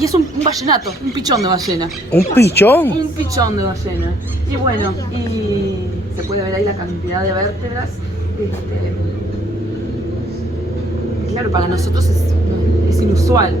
Y es un vallenato, un pichón de ballena. ¿Un pichón? Un pichón de ballena. Y bueno, y se puede ver ahí la cantidad de vértebras. Y claro, para nosotros es inusual.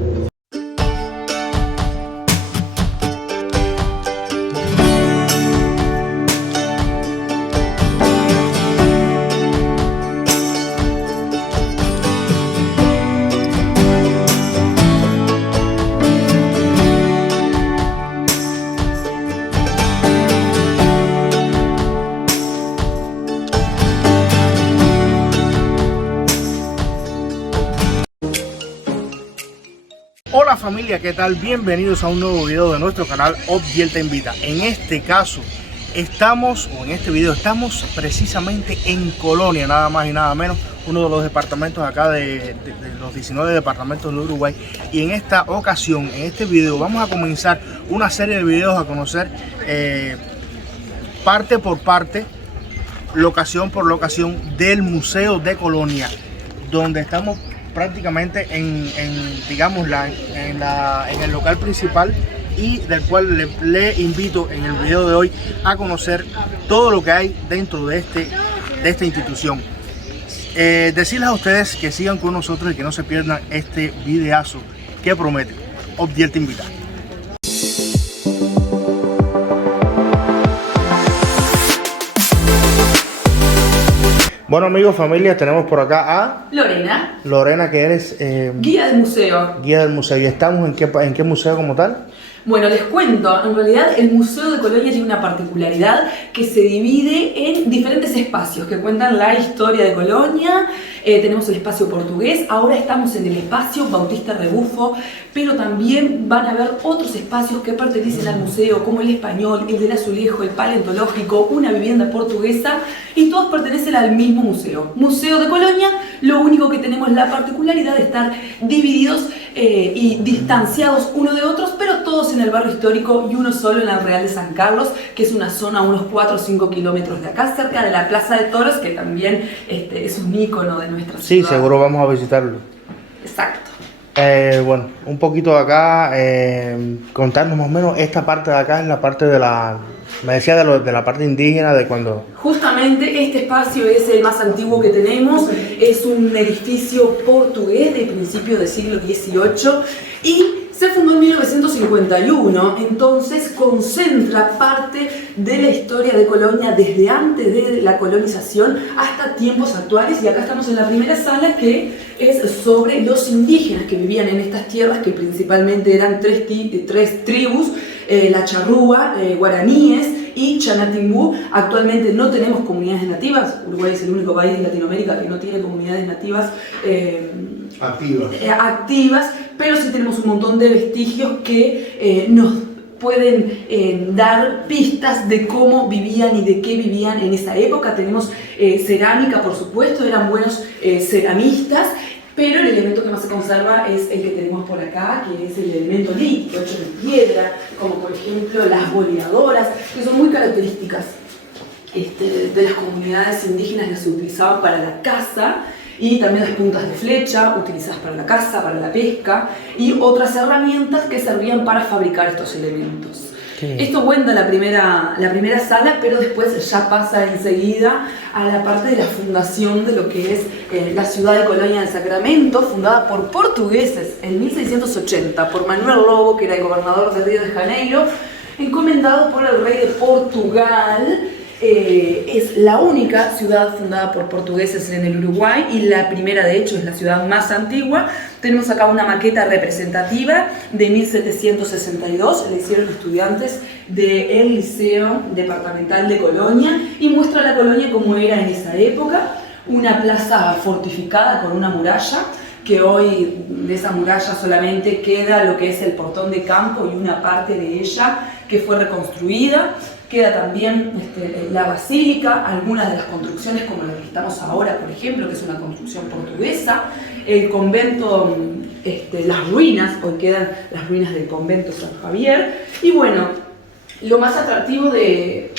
Hola familia, ¿qué tal? Bienvenidos a un nuevo video de nuestro canal Obviel te invita. En este caso estamos precisamente en Colonia, nada más y nada menos, uno de los departamentos acá de los 19 departamentos de Uruguay. Y en esta ocasión, en este video, vamos a comenzar una serie de videos a conocer parte por parte, locación por locación del Museo de Colonia, donde estamos prácticamente en el local principal, y del cual le invito en el video de hoy a conocer todo lo que hay dentro de esta institución. Decirles a ustedes que sigan con nosotros y que no se pierdan este videazo que promete. Obviel te invita. Bueno amigos, familia, tenemos por acá a Lorena, que eres Guía del museo. guía del museo. ¿Y estamos en qué museo como tal? Bueno, les cuento, en realidad el Museo de Colonia tiene una particularidad que se divide en diferentes espacios que cuentan la historia de Colonia. Tenemos el espacio portugués, ahora estamos en el espacio Bautista Rebufo, pero también van a haber otros espacios que pertenecen al museo, como el español, el del azulejo, el paleontológico, una vivienda portuguesa, y todos pertenecen al mismo museo. Museo de Colonia, lo único que tenemos la particularidad de estar divididos y distanciados uno de otros, pero todos en el barrio histórico y uno solo en el Real de San Carlos, que es una zona a unos 4 o 5 kilómetros de acá, cerca de la Plaza de Toros, que también es un ícono de nuestra ciudad. Sí, seguro vamos a visitarlo. Exacto. Bueno, un poquito de acá, contarnos más o menos, esta parte de acá es la parte de me decía de la parte indígena, de cuando... Justamente este espacio es el más antiguo que tenemos, es un edificio portugués de principios del siglo XVIII y se fundó en 1951, entonces concentra parte de la historia de Colonia desde antes de la colonización hasta tiempos actuales. Y acá estamos en la primera sala, que es sobre los indígenas que vivían en estas tierras, que principalmente eran tres tribus, la charrúa, guaraníes y chanatimbú. Actualmente no tenemos comunidades nativas. Uruguay es el único país de Latinoamérica que no tiene comunidades nativas activas, pero sí tenemos un montón de vestigios que nos pueden dar pistas de cómo vivían y de qué vivían en esa época. Tenemos cerámica, por supuesto, eran buenos ceramistas, pero el elemento que más se conserva es el que tenemos por acá, que es el elemento líquido, hecho de piedra, como por ejemplo las boleadoras, que son muy características de las comunidades indígenas, que se utilizaban para la caza, y también las puntas de flecha utilizadas para la caza, para la pesca, y otras herramientas que servían para fabricar estos elementos. Esto cuenta la primera sala, pero después ya pasa enseguida a la parte de la fundación de lo que es la ciudad de Colonia del Sacramento, fundada por portugueses en 1680 por Manuel Lobo, que era el gobernador de Río de Janeiro, encomendado por el rey de Portugal. Es la única ciudad fundada por portugueses en el Uruguay, y la primera, de hecho, es la ciudad más antigua. Tenemos acá una maqueta representativa de 1762, la hicieron estudiantes del Liceo Departamental de Colonia, y muestra la Colonia como era en esa época, una plaza fortificada con una muralla, que hoy de esa muralla solamente queda lo que es el portón de campo y una parte de ella que fue reconstruida. Queda también la basílica, algunas de las construcciones como la que estamos ahora, por ejemplo, que es una construcción portuguesa, el convento, las ruinas, hoy quedan las ruinas del convento San Javier, y bueno, Lo más atractivo de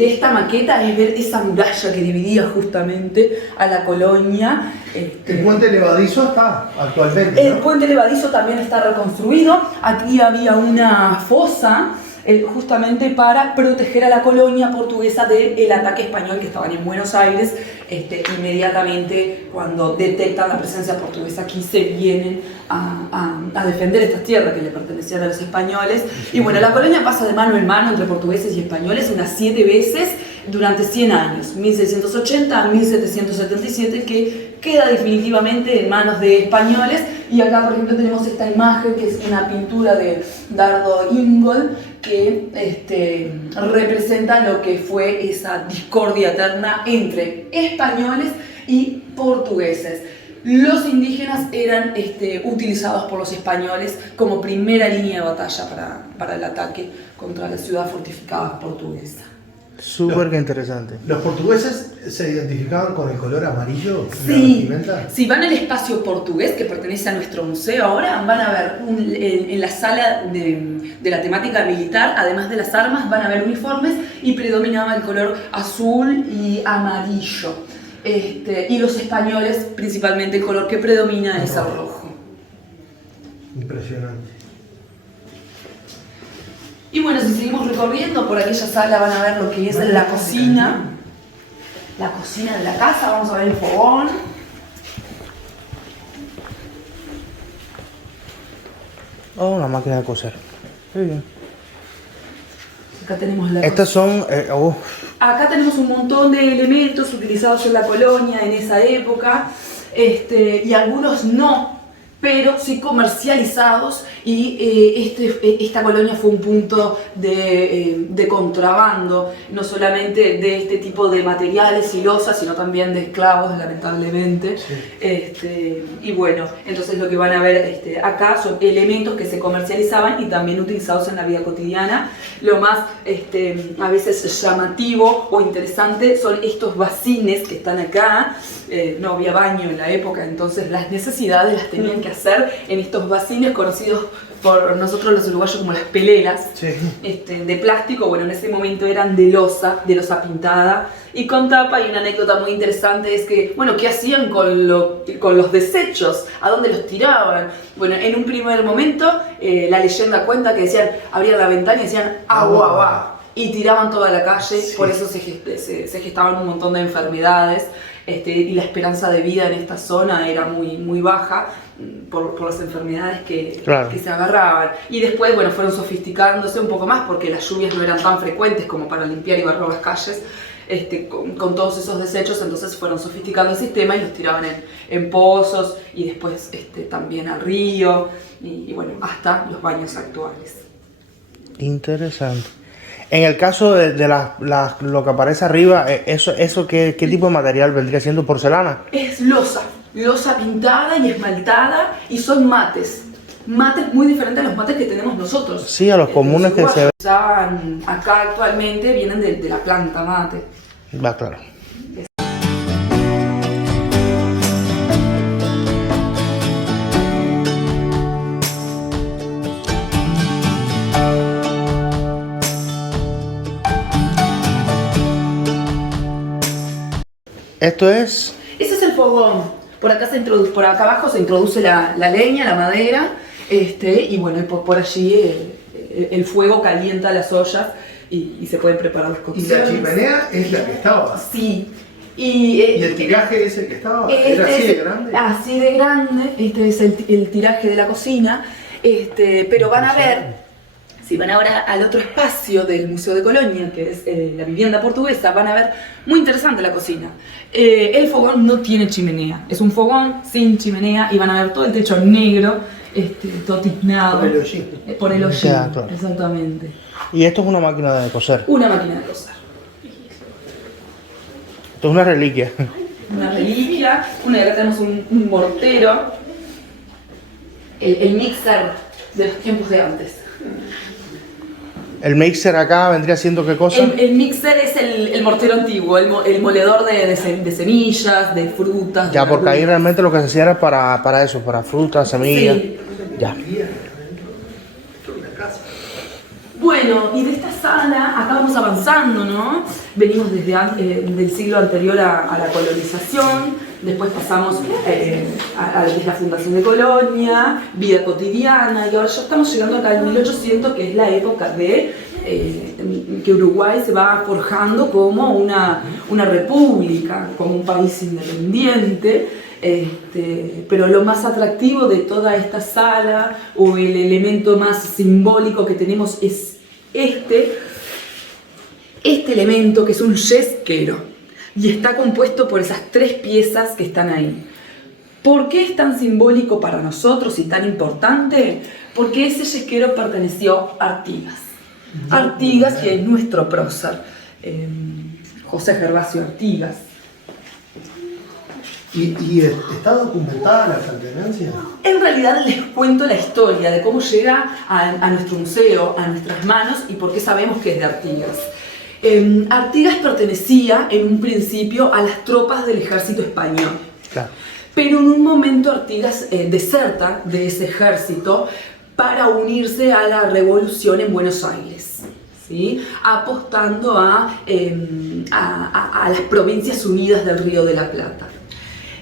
esta maqueta es ver esa muralla que dividía justamente a la colonia. El puente levadizo está actualmente, El ¿no? puente levadizo también está reconstruido. Aquí había una fosa justamente para proteger a la colonia portuguesa del ataque español que estaban en Buenos Aires. Inmediatamente cuando detectan la presencia portuguesa aquí se vienen a defender estas tierras que le pertenecían a los españoles. Y bueno, la colonia pasa de mano en mano entre portugueses y españoles unas 7 veces durante 100 años, 1680 a 1777, que queda definitivamente en manos de españoles. Y acá, por ejemplo, tenemos esta imagen que es una pintura de Dardo Ingol que representa lo que fue esa discordia eterna entre españoles y portugueses. Los indígenas eran utilizados por los españoles como primera línea de batalla para el ataque contra la ciudad fortificada portuguesa. Súper que interesante. ¿Los portugueses se identificaban con el color amarillo de la Sí, vestimenta? si van al espacio portugués que pertenece a nuestro museo ahora, van a ver en la sala de la temática militar, además de las armas, van a ver uniformes y predominaba el color azul y amarillo. Y los españoles, principalmente el color que predomina es el rojo. Impresionante. Y bueno, si seguimos recorriendo por aquella sala van a ver lo que es la cocina. La cocina de la casa, vamos a ver el fogón. Oh, una máquina de coser. Qué bien. Acá tenemos la Estas son... Acá tenemos un montón de elementos utilizados en la colonia en esa época, y algunos no, pero sí comercializados, y esta colonia fue un punto de contrabando, no solamente de este tipo de materiales y losas, sino también de esclavos, lamentablemente. Sí. Y bueno, entonces lo que van a ver acá son elementos que se comercializaban y también utilizados en la vida cotidiana. Lo más a veces llamativo o interesante son estos bacines que están acá. No había baño en la época, entonces las necesidades las tenían que hacer en estos bacines conocidos por nosotros los uruguayos como las pelelas, sí, de plástico. Bueno, en ese momento eran de losa pintada y con tapa. Y una anécdota muy interesante es que, bueno, ¿qué hacían con los desechos? ¿A dónde los tiraban? Bueno, en un primer momento la leyenda cuenta que decían, abrían la ventana y decían agua va, y tiraban toda la calle. Sí. Por eso se gestaban un montón de enfermedades. Y la esperanza de vida en esta zona era muy, muy baja por las enfermedades que se agarraban. Y después, bueno, fueron sofisticándose un poco más porque las lluvias no eran tan frecuentes como para limpiar y barrer las calles con todos esos desechos. Entonces fueron sofisticando el sistema y los tiraban en pozos y después también al río y bueno, hasta los baños actuales. Interesante. En el caso de lo que aparece arriba, ¿eso qué tipo de material vendría siendo? ¿Porcelana? Es losa pintada y esmaltada, y son mates muy diferentes a los mates que tenemos nosotros. Sí, a los comunes que se usan acá actualmente vienen de la planta mate. Va, claro. Esto es... Ese es el fogón. Por acá abajo se introduce la leña, la madera, y bueno, por allí el fuego calienta las ollas y se pueden preparar las cocciones. ¿Y la chimenea es la que estaba? Sí. ¿Y el tiraje es el que estaba? ¿Era así de grande? Así de grande. Este es el tiraje de la cocina. Pero van a ver... Si van ahora al otro espacio del Museo de Colonia, que es la vivienda portuguesa, van a ver muy interesante la cocina. El fogón no tiene chimenea, es un fogón sin chimenea, y van a ver todo el techo negro, todo tiznado. Por el hollín. Por el hollín, Ya, claro. exactamente. Y esto es una máquina de coser. Una máquina de coser. Esto es una reliquia. Una reliquia. Acá tenemos un mortero. El mixer de los tiempos de antes. ¿El mixer acá vendría siendo qué cosa? El mixer es el mortero antiguo, el moledor de semillas, de frutas. Ya, porque ahí realmente lo que se hacía era para eso, para frutas, semillas. Sí. Ya. Bueno, y de esta sala, acá vamos avanzando, ¿no? Venimos desde del siglo anterior a la colonización, después pasamos a lo que es la fundación de Colonia, vida cotidiana, y ahora ya estamos llegando acá en 1800, que es la época de que Uruguay se va forjando como una república, como un país independiente. Pero lo más atractivo de toda esta sala, o el elemento más simbólico que tenemos, es este elemento, que es un yesquero, y está compuesto por esas 3 piezas que están ahí. ¿Por qué es tan simbólico para nosotros y tan importante? Porque ese yesquero perteneció a Artigas. Artigas, que es nuestro prócer, José Gervasio Artigas. ¿Y está documentada la pertenencia? En realidad les cuento la historia de cómo llega a nuestro museo, a nuestras manos, y por qué sabemos que es de Artigas. Artigas pertenecía en un principio a las tropas del ejército español. Claro. Pero en un momento Artigas deserta de ese ejército para unirse a la revolución en Buenos Aires, ¿sí? Apostando a las Provincias Unidas del Río de la Plata.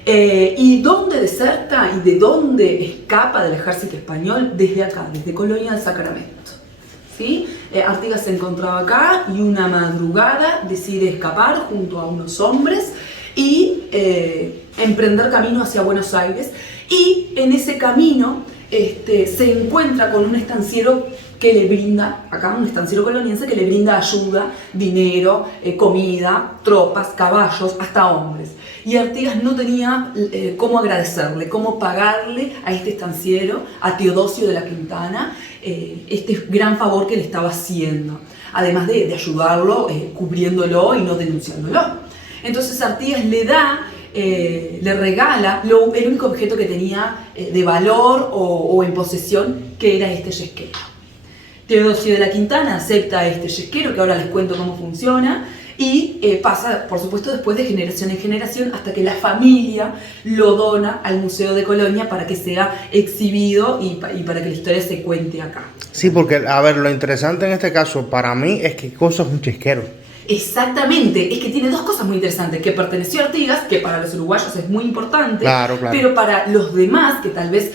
¿Y dónde deserta y de dónde escapa del ejército español? Desde acá, desde Colonia del Sacramento, ¿sí? Artigas se encontraba acá y una madrugada decide escapar junto a unos hombres y emprender camino hacia Buenos Aires, y en ese camino se encuentra con un estanciero que le brinda, acá un estanciero coloniense que le brinda ayuda, dinero, comida, tropas, caballos, hasta hombres. Y Artigas no tenía cómo agradecerle, cómo pagarle a este estanciero, a Teodosio de la Quintana, este gran favor que le estaba haciendo, además de ayudarlo, cubriéndolo y no denunciándolo. Entonces Artigas le regala el único objeto que tenía de valor o en posesión, que era este yesquero. Teodosio de la Quintana acepta este yesquero, que ahora les cuento cómo funciona, y pasa, por supuesto, después de generación en generación, hasta que la familia lo dona al Museo de Colonia para que sea exhibido y para que la historia se cuente acá. Sí, porque, a ver, lo interesante en este caso para mí es que cosa es un yesquero. Exactamente, es que tiene 2 cosas muy interesantes: que perteneció a Artigas, que para los uruguayos es muy importante, claro. Pero para los demás, que tal vez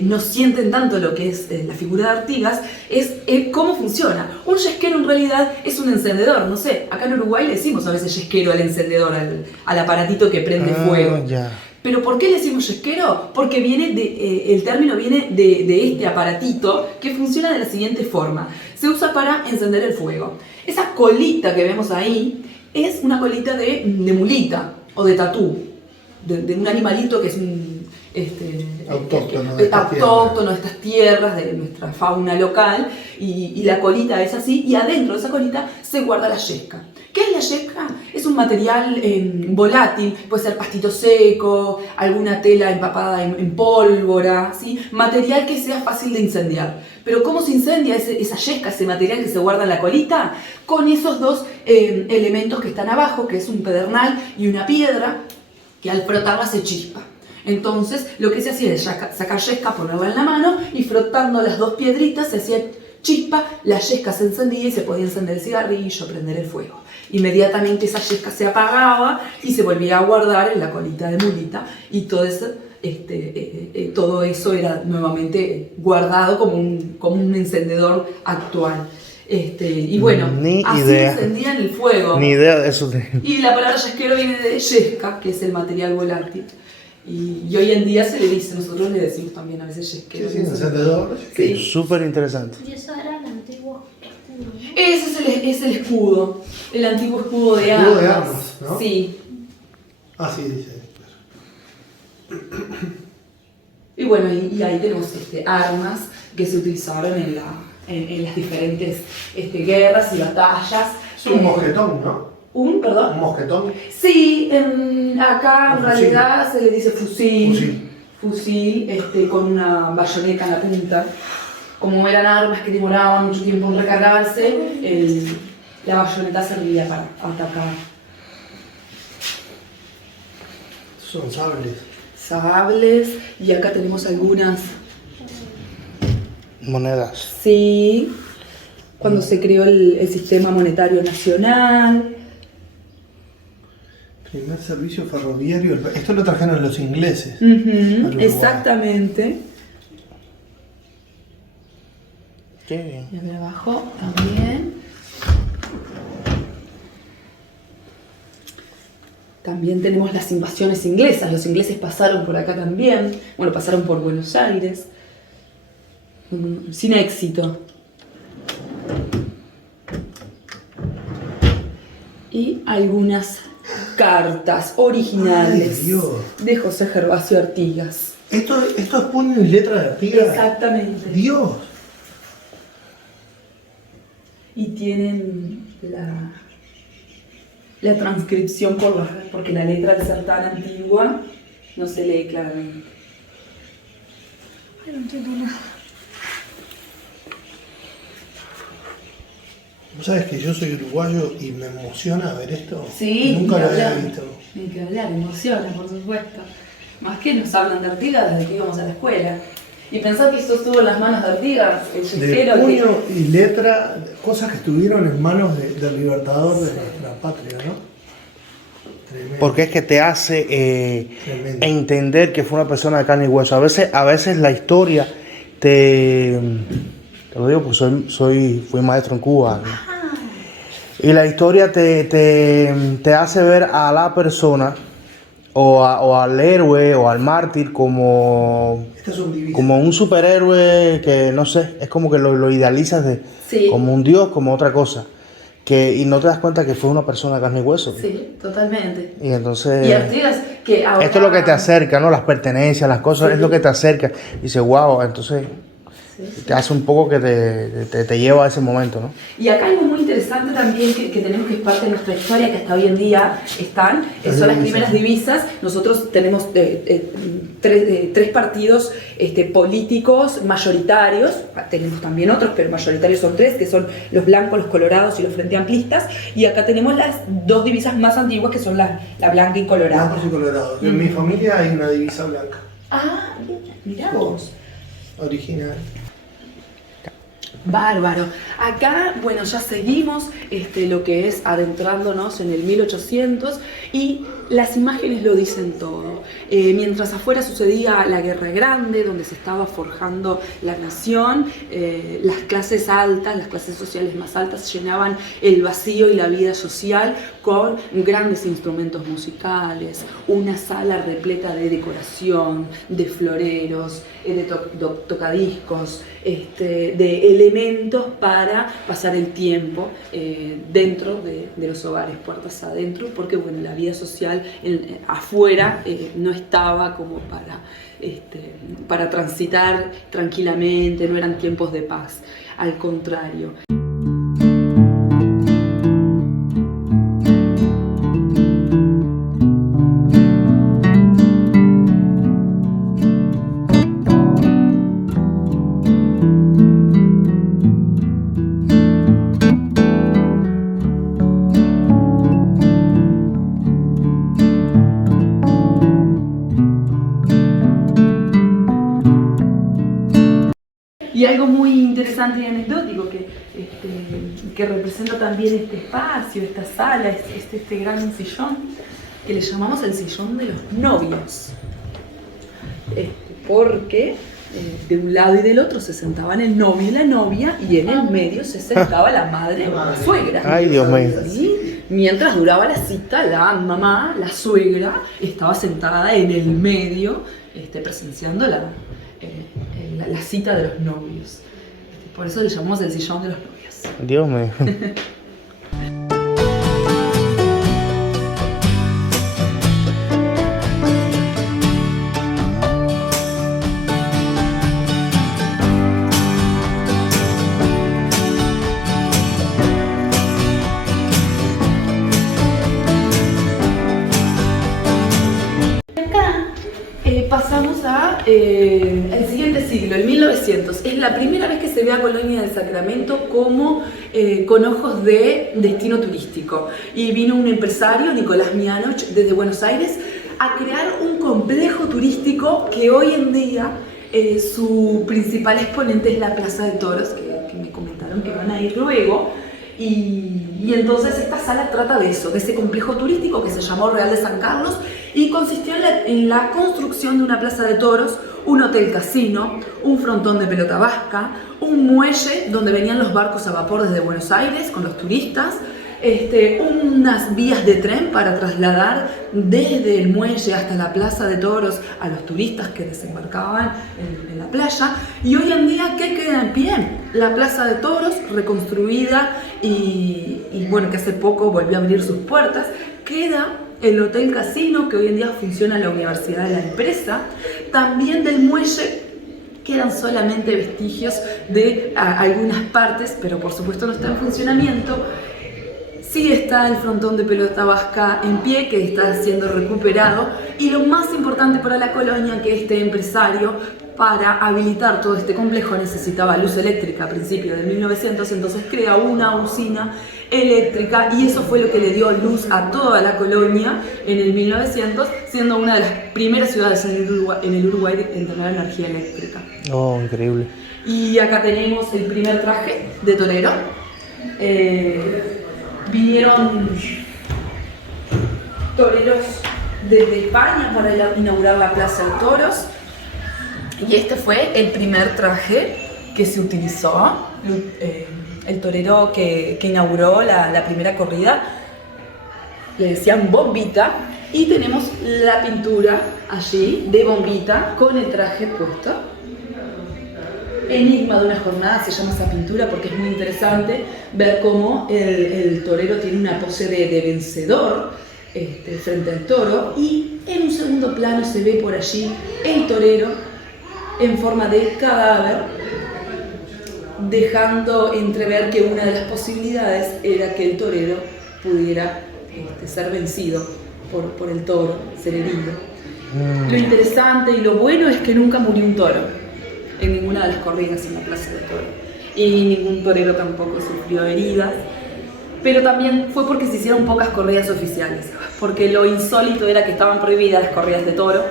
no sienten tanto lo que es la figura de Artigas, es cómo funciona. Un yesquero en realidad es un encendedor, no sé, acá en Uruguay le decimos a veces yesquero al encendedor, al aparatito que prende fuego. Ya. ¿Pero por qué le decimos yesquero? Porque el término viene de este aparatito, que funciona de la siguiente forma. Se usa para encender el fuego. Esa colita que vemos ahí es una colita de mulita o de tatú, de un animalito que es un autóctono de estas tierras, de nuestra fauna local, y la colita es así, y adentro de esa colita se guarda la yesca. ¿Qué es la yesca? Es un material volátil, puede ser pastito seco, alguna tela empapada en pólvora, ¿sí? Material que sea fácil de incendiar. Pero ¿cómo se incendia esa yesca, ese material que se guarda en la colita? Con esos 2 elementos que están abajo, que es un pedernal y una piedra, que al frotarla se chispa. Entonces lo que se hacía es sacar yesca, ponerla en la mano, y frotando las 2 piedritas se hacía chispa, la yesca se encendía y se podía encender el cigarrillo, prender el fuego. Inmediatamente esa yesca se apagaba y se volvía a guardar en la colita de mulita, y todo eso era nuevamente guardado como un encendedor actual. Y bueno, así encendían el fuego. Ni idea de eso. Y la palabra yesquero viene de yesca, que es el material volátil. Y hoy en día se le dice, nosotros le decimos también a veces yesquero. Sí, encendedor. Sí. Súper interesante. Y eso era el antiguo escudo. Ese es el escudo, el antiguo escudo de armas. Escudo de armas, ¿no? Sí. Así dice. Y bueno, y ahí tenemos armas que se utilizaron en las diferentes guerras y batallas. Es un mosquetón, ¿no? ¿Perdón? Un mosquetón. Sí, acá en realidad se le dice Fusil. Fusil, con una bayoneta en la punta. Como eran armas que demoraban mucho tiempo en recargarse, la bayoneta servía para atacar. Son sables. Sables, y acá tenemos algunas monedas. Sí, cuando se creó el sistema monetario nacional. Primer servicio ferroviario. Esto lo trajeron los ingleses. Exactamente. Qué bien. Y acá abajo también. También tenemos las invasiones inglesas. Los ingleses pasaron por acá también. Bueno, pasaron por Buenos Aires. Sin éxito. Y algunas cartas originales. Ay, Dios. De José Gervasio Artigas. ¿Esto es puño y letra de Artigas? Exactamente. Dios. Y tienen la transcripción porque la letra al ser tan antigua no se lee claramente. Ay, no entiendo nada. ¿Vos sabés que yo soy uruguayo y me emociona ver esto? Sí, Nunca ni lo había hablar. visto. Ni que hablar, emociona, por supuesto. Más que nos hablan de Artigas desde que íbamos a la escuela. Y pensar que esto estuvo en las manos de Artigas, el De yesquero puño que... y letra, cosas que estuvieron en manos del libertador de nuestra patria, ¿no? Tremendo. Porque es que te hace Tremendo. entender que fue una persona de carne y hueso. A veces la historia te lo digo porque fui maestro en Cuba, ¿no? Y la historia te hace ver a la persona o al héroe o al mártir como Estas son divisas. como un superhéroe que no sé, es como que lo idealizas Sí. como un dios, como otra cosa. Y no te das cuenta que fue una persona de carne y hueso. Sí, totalmente. Y entonces Y Artigas, que ahora... esto es lo que te acerca, ¿no? Las pertenencias, las cosas, Sí. es lo que te acerca. Y dices, wow, entonces Sí. te hace un poco que te lleva a ese momento, ¿no? Y acá algo muy interesante también que tenemos, que es parte de nuestra historia, que hasta hoy en día están, Las son las divisas. primeras divisas. Nosotros tenemos tres partidos políticos mayoritarios, tenemos también otros, pero mayoritarios son tres, que son los blancos, los colorados y los frente amplistas. Y acá tenemos las dos divisas más antiguas, que son la blanca y colorada. Blancos y colorados. En mi familia hay una divisa blanca, Ah, mirá vos. original. Bárbaro. Acá, bueno, ya seguimos lo que es adentrándonos en el 1800 y las imágenes lo dicen todo. Mientras afuera sucedía la Guerra Grande, donde se estaba forjando la nación, las clases altas, las clases sociales más altas llenaban el vacío y la vida social con grandes instrumentos musicales, una sala repleta de decoración, de floreros, de tocadiscos, de elementos para pasar el tiempo dentro de los hogares, puertas adentro, porque bueno, la vida social afuera no estaba como para transitar tranquilamente, no eran tiempos de paz, al contrario. Y algo muy interesante y anecdótico que representa también este espacio, esta sala, este gran sillón, que le llamamos el sillón de los novios. Porque de un lado y del otro se sentaban el novio y la novia, y en el medio se sentaba la madre o la suegra. Ay, Dios mío. ¿Sí? Mientras duraba la cita, la mamá, la suegra, estaba sentada en el medio, presenciando la cita de los novios. Por eso le llamamos el sillón de los novios. Dios mío. Pasamos al siguiente siglo, el 1900. Es la primera vez que se ve a Colonia del Sacramento como con ojos de destino turístico. Y vino un empresario, Nicolás Mianoch, desde Buenos Aires, a crear un complejo turístico que hoy en día su principal exponente es la Plaza de Toros, que me comentaron que van a ir luego. Y entonces esta sala trata de eso, de ese complejo turístico que se llamó Real de San Carlos y consistió en la construcción de una plaza de toros, un hotel casino, un frontón de pelota vasca, un muelle donde venían los barcos a vapor desde Buenos Aires con los turistas, unas vías de tren para trasladar desde el muelle hasta la plaza de toros a los turistas que desembarcaban en la playa. Y hoy en día, ¿qué queda en pie? La plaza de toros reconstruida y bueno, que hace poco volvió a abrir sus puertas. Queda el hotel casino, que hoy en día funciona en la Universidad de la Empresa. También del muelle quedan solamente vestigios de algunas partes, pero por supuesto no está en funcionamiento. Sí está el frontón de pelota vasca en pie, que está siendo recuperado, y lo más importante para la colonia, que este empresario, para habilitar todo este complejo, necesitaba luz eléctrica a principios de 1900, entonces crea una usina eléctrica, y eso fue lo que le dio luz a toda la colonia en el 1900, siendo una de las primeras ciudades en el Uruguay en tener energía eléctrica. Oh, increíble. Y acá tenemos el primer traje de torero. Vinieron toreros desde España para inaugurar la Plaza de Toros, y este fue el primer traje que se utilizó. El torero que inauguró la primera corrida le decían Bombita, y tenemos la pintura allí de Bombita con el traje puesto. Enigma de una jornada se llama esa pintura, porque es muy interesante ver cómo el torero tiene una pose de vencedor frente al toro, y en un segundo plano se ve por allí el torero en forma de cadáver, dejando entrever que una de las posibilidades era que el torero pudiera ser vencido por el toro, ser herido. Lo interesante y lo bueno es que nunca murió un toro en ninguna de las corridas en la Plaza de Toros, y ningún torero tampoco sufrió heridas, pero también fue porque se hicieron pocas corridas oficiales, porque lo insólito era que estaban prohibidas las corridas de toro,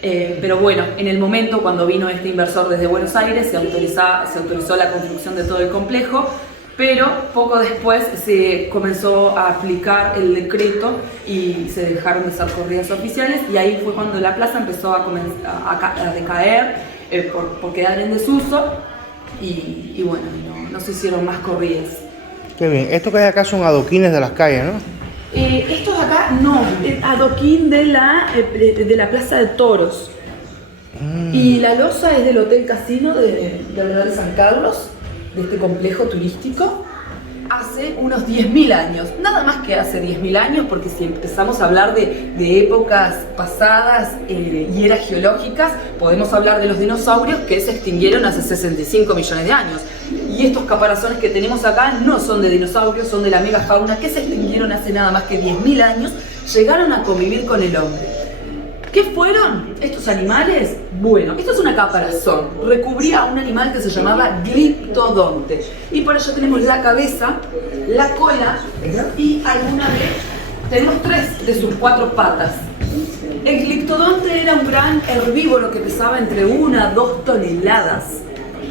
pero bueno, en el momento cuando vino este inversor desde Buenos Aires se autorizó la construcción de todo el complejo, pero poco después se comenzó a aplicar el decreto y se dejaron de hacer corridas oficiales, y ahí fue cuando la plaza empezó a decaer, por quedar en desuso, y bueno, no se hicieron más corridas. Qué bien. Esto que hay acá son adoquines de las calles, ¿no? Estos de acá no, el adoquín de la Plaza de Toros. Y la losa es del Hotel Casino de Real de San Carlos, de este complejo turístico, hace unos 10.000 años. Nada más que hace 10.000 años, porque si empezamos a hablar de épocas pasadas y eras geológicas, podemos hablar de los dinosaurios que se extinguieron hace 65 millones de años. Y estos caparazones que tenemos acá no son de dinosaurios, son de la megafauna que se extinguieron hace nada más que 10.000 años, llegaron a convivir con el hombre. ¿Qué fueron estos animales? Bueno, esto es una caparazón, recubría a un animal que se llamaba gliptodonte. Y por ello tenemos la cabeza, la cola y tenemos 3 de sus 4 patas. El gliptodonte era un gran herbívoro que pesaba entre 1 a 2 toneladas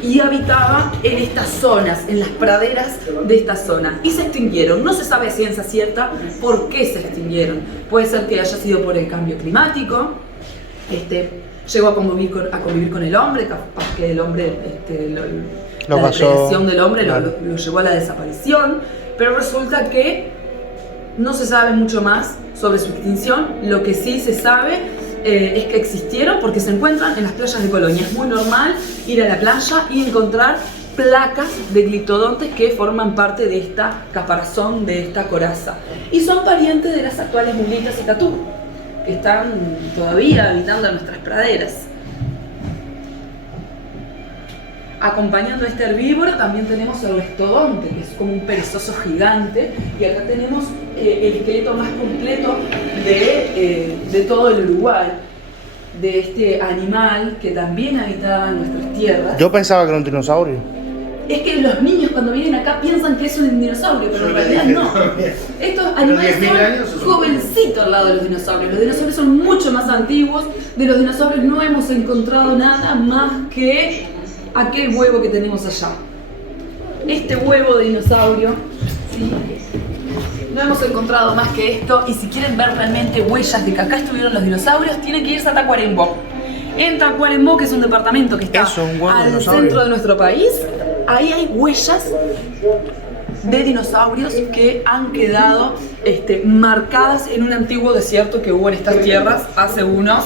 y habitaba en estas zonas, en las praderas de esta zona, y se extinguieron. No se sabe a ciencia cierta por qué se extinguieron. Puede ser que haya sido por el cambio climático, llegó a convivir con el hombre, capaz que el hombre, la depredación del hombre lo llevó a la desaparición, pero resulta que no se sabe mucho más sobre su extinción. Lo que sí se sabe es que existieron porque se encuentran en las playas de Colonia. Es muy normal ir a la playa y encontrar placas de gliptodontes que forman parte de esta caparazón, de esta coraza. Y son parientes de las actuales mulitas y tatú, que están todavía habitando en nuestras praderas. Acompañando a este herbívoro también tenemos el lestodonte, que es como un perezoso gigante, y acá tenemos el esqueleto más completo de todo el Uruguay, de este animal que también habitaba en nuestras tierras. Yo pensaba que era un dinosaurio. Es que los niños cuando vienen acá piensan que es un dinosaurio, pero en realidad no. Estos animales son jovencitos al lado de los dinosaurios. Los dinosaurios son mucho más antiguos. De los dinosaurios no hemos encontrado nada más que aquel huevo que tenemos allá. este huevo de dinosaurio, ¿sí? No hemos encontrado más que esto, y si quieren ver realmente huellas de que acá estuvieron los dinosaurios, tienen que irse a Tacuarembó. En Tacuarembó, que es un departamento que está al centro de nuestro país, ahí hay huellas de dinosaurios que han quedado marcadas en un antiguo desierto que hubo en estas tierras hace unos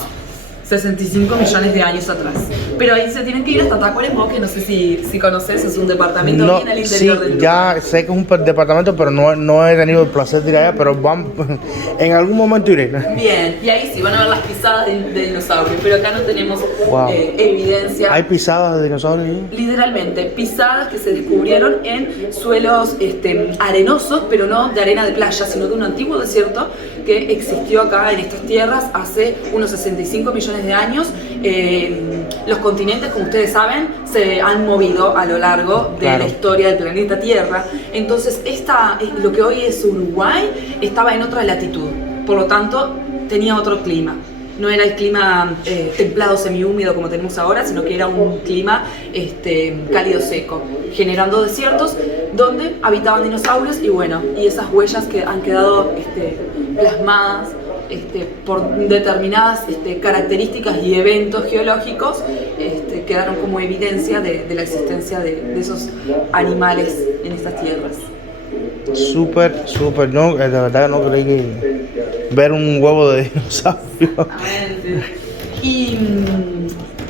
65 millones de años atrás. Pero ahí se tienen que ir hasta Tacuarembó, que no sé si conoces, es un departamento bien al interior del ya sé que es un departamento, pero no he tenido el placer de ir allá, pero vamos, en algún momento iré. Bien, y ahí sí van a ver las pisadas de dinosaurios, pero acá no tenemos evidencia. ¿Hay pisadas de dinosaurios? Literalmente, pisadas que se descubrieron en suelos arenosos, pero no de arena de playa, sino de un antiguo desierto que existió acá en estas tierras hace unos 65 millones de años. Los continentes, como ustedes saben, se han movido a lo largo de la historia del planeta Tierra. Entonces, lo que hoy es Uruguay estaba en otra latitud, por lo tanto, tenía otro clima. No era el clima templado semihúmedo como tenemos ahora, sino que era un clima cálido seco, generando desiertos donde habitaban dinosaurios, y esas huellas que han quedado plasmadas por determinadas características y eventos geológicos, quedaron como evidencia de la existencia de esos animales en estas tierras. Súper, no, de verdad no creí que ver un huevo de dinosaurio. Y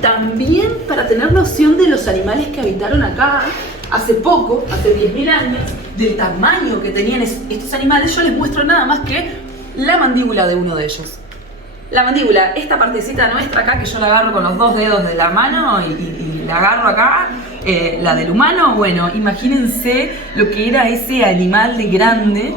también para tener noción de los animales que habitaron acá hace poco, hace 10.000 años, del tamaño que tenían estos animales, yo les muestro nada más que la mandíbula de uno de ellos. La mandíbula, esta partecita nuestra acá, que yo la agarro con los 2 dedos de la mano y la agarro acá, la del humano, bueno, imagínense lo que era ese animal de grande,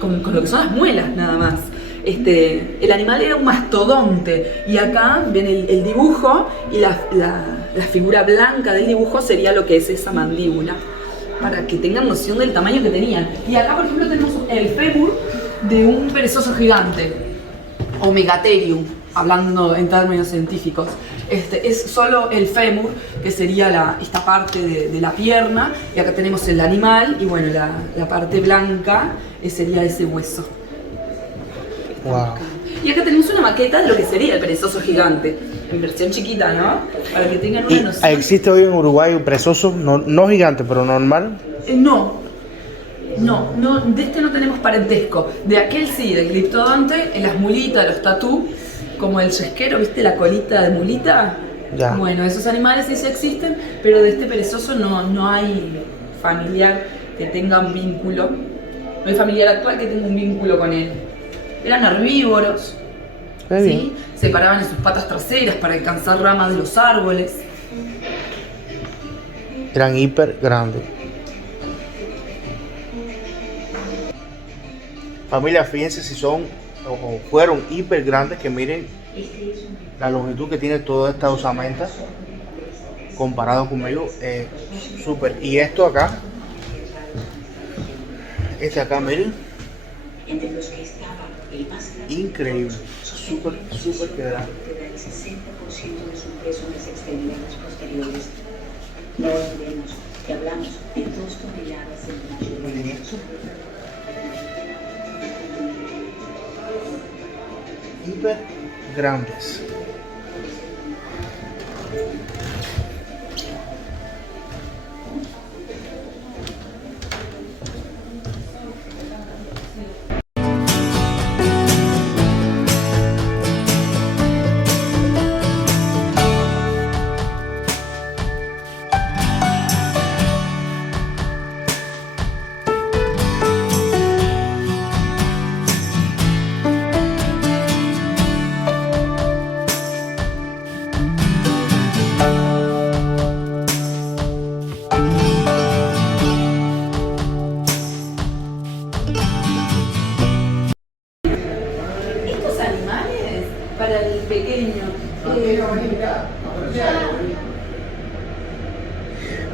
con lo que son las muelas nada más. El animal era un mastodonte, y acá ven el dibujo, y la figura blanca del dibujo sería lo que es esa mandíbula, para que tengan noción del tamaño que tenían. Y acá, por ejemplo, tenemos el fémur de un perezoso gigante, o Megatherium, hablando en términos científicos. Es solo el fémur, que sería esta parte de la pierna, y acá tenemos el animal, y bueno, la parte blanca sería ese hueso. Wow. Y acá tenemos una maqueta de lo que sería el perezoso gigante, en versión chiquita, ¿no? Para que tengan una noción. ¿Existe hoy en Uruguay un perezoso, no gigante, pero normal? No, de este no tenemos parentesco. De aquel sí, del gliptodonte, en las mulitas, los tatú, como el yesquero, ¿viste la colita de mulita? Ya. Bueno, esos animales sí existen, pero de este perezoso no hay familiar que tenga un vínculo. No hay familiar actual que tenga un vínculo con él. Eran herbívoros, ¿sí? Se paraban en sus patas traseras para alcanzar ramas de los árboles. Eran hiper grandes. Familia, fíjense si son o fueron hiper grandes, que miren la longitud que tiene toda esta osamenta comparado conmigo, súper. Y esto acá, miren, increíble, súper quebrado. El 60% de su peso en las extremidades posteriores. No olvidemos que hablamos de 2 toneladas en mayo. Miren esto. Hiper grandes.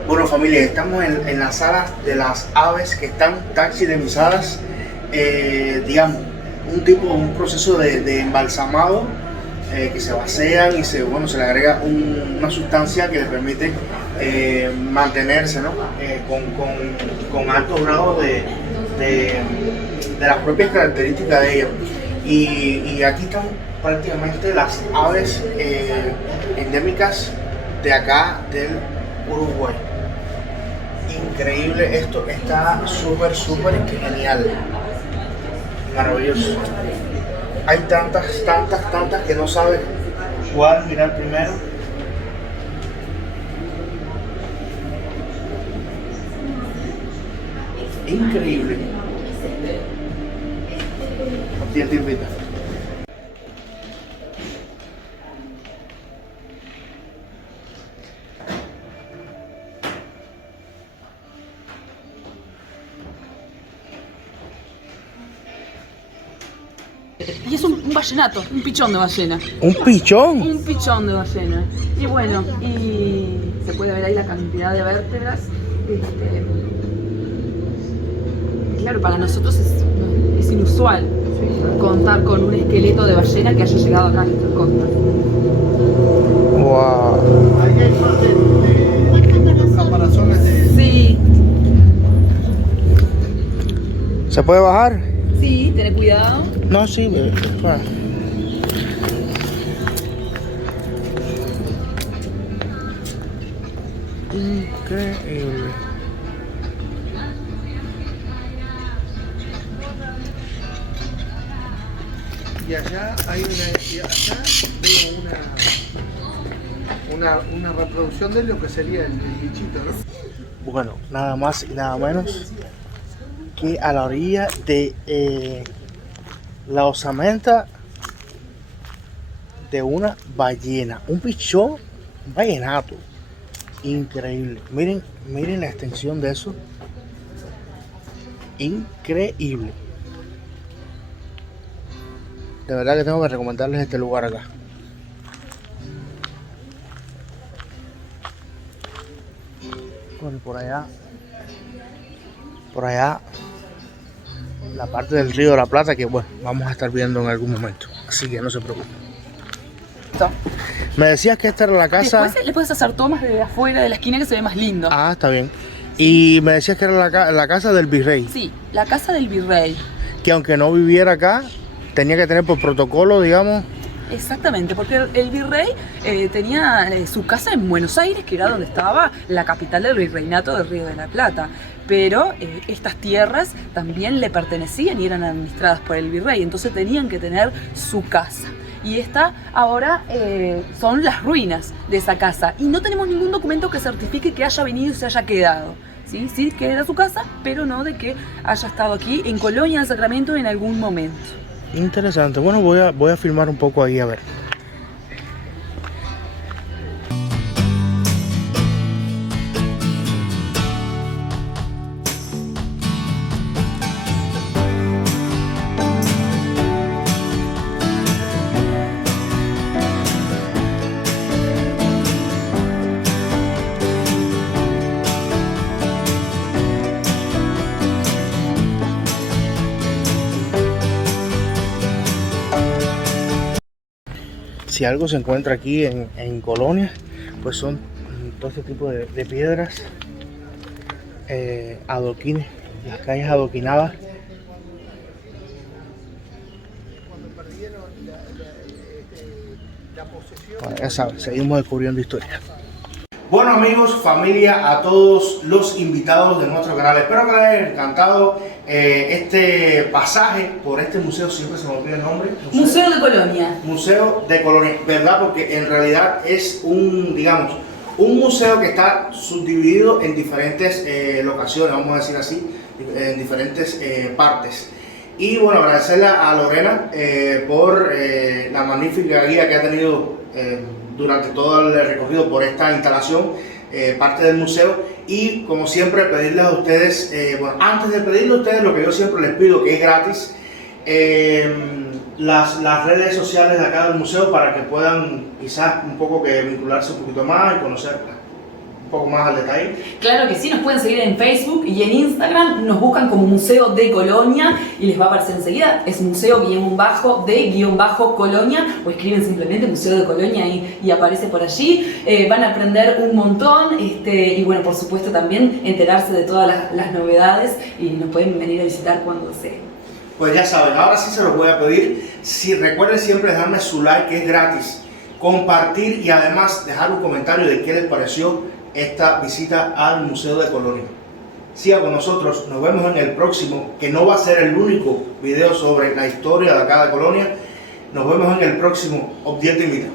Bueno, familia, estamos en las salas de las aves que están taxidemizadas, digamos, un proceso de embalsamado, que se vacían y se le agrega una sustancia que le permite mantenerse, ¿no? Con alto grado de las propias características de ella. Y aquí están prácticamente las aves endémicas de acá del Uruguay. Increíble, esto está súper genial, maravilloso. Hay tantas que no sabes cuál mirar primero. Increíble. ¿Quién te invita? Y es un ballenato, un pichón de ballena. ¿Un pichón? Un pichón de ballena. Y bueno, y se puede ver ahí la cantidad de vértebras. Claro, para nosotros es inusual contar con un esqueleto de ballena que haya llegado acá a nuestras costas. Wow. Ahí hay más de caparazones de... Sí, ¿Se puede bajar? sí, ten cuidado. No, sí, bueno. Increíble. Y allá hay y allá veo una reproducción de lo que sería el bichito, ¿no? Bueno, nada más y nada menos que a la orilla de la osamenta de una ballena, un pichón, un vallenato. Increíble. Miren la extensión de eso. Increíble. De verdad que tengo que recomendarles este lugar acá. Bueno, por allá, la parte del Río de la Plata que bueno, vamos a estar viendo en algún momento. Así que no se preocupen. Me decías que esta era la casa. Después le puedes hacer tomas de afuera de la esquina que se ve más lindo. Ah, está bien. Y me decías que era la casa del virrey. Sí, la casa del virrey. Que aunque no viviera acá, tenía que tener por protocolo, digamos. Exactamente, porque el virrey tenía su casa en Buenos Aires, que era donde estaba la capital del virreinato del Río de la Plata. Pero estas tierras también le pertenecían y eran administradas por el virrey, entonces tenían que tener su casa. Y esta ahora son las ruinas de esa casa. Y no tenemos ningún documento que certifique que haya venido y se haya quedado. Sí, sí, que era su casa, pero no de que haya estado aquí en Colonia del Sacramento en algún momento. Interesante. Bueno, voy a filmar un poco ahí a ver. Si algo se encuentra aquí en Colonia, pues son todo este tipo de piedras, adoquines, las calles adoquinadas. Bueno, ya sabes, seguimos descubriendo historias. Bueno amigos, familia, a todos los invitados de nuestro canal, espero que les haya encantado este pasaje por este museo, siempre se me olvida el nombre. Museo de Colonia. Museo de Colonia, ¿verdad? Porque en realidad es un museo que está subdividido en diferentes locaciones, vamos a decir así, en diferentes partes. Y bueno, agradecerle a Lorena por la magnífica guía que ha tenido durante todo el recorrido por esta instalación, parte del museo. Y como siempre, pedirles a ustedes, bueno, antes de pedirle a ustedes lo que yo siempre les pido, que es gratis, las redes sociales de acá del museo para que puedan quizás un poco que vincularse un poquito más y conocerla. un poco más al detalle. Claro que sí, nos pueden seguir en Facebook y en Instagram, nos buscan como Museo de Colonia y les va a aparecer enseguida, es museo-de-colonia o escriben simplemente Museo de Colonia y aparece por allí. Van a aprender un montón y bueno, por supuesto también enterarse de todas las novedades y nos pueden venir a visitar cuando deseen. Pues ya saben, ahora sí se los voy a pedir, si recuerden siempre dejarme su like, que es gratis, compartir y además dejar un comentario de qué les pareció esta visita al Museo de Colonia. Siga con nosotros, nos vemos en el próximo, que no va a ser el único video sobre la historia de acá de Colonia. Nos vemos en el próximo Obdiel te invita.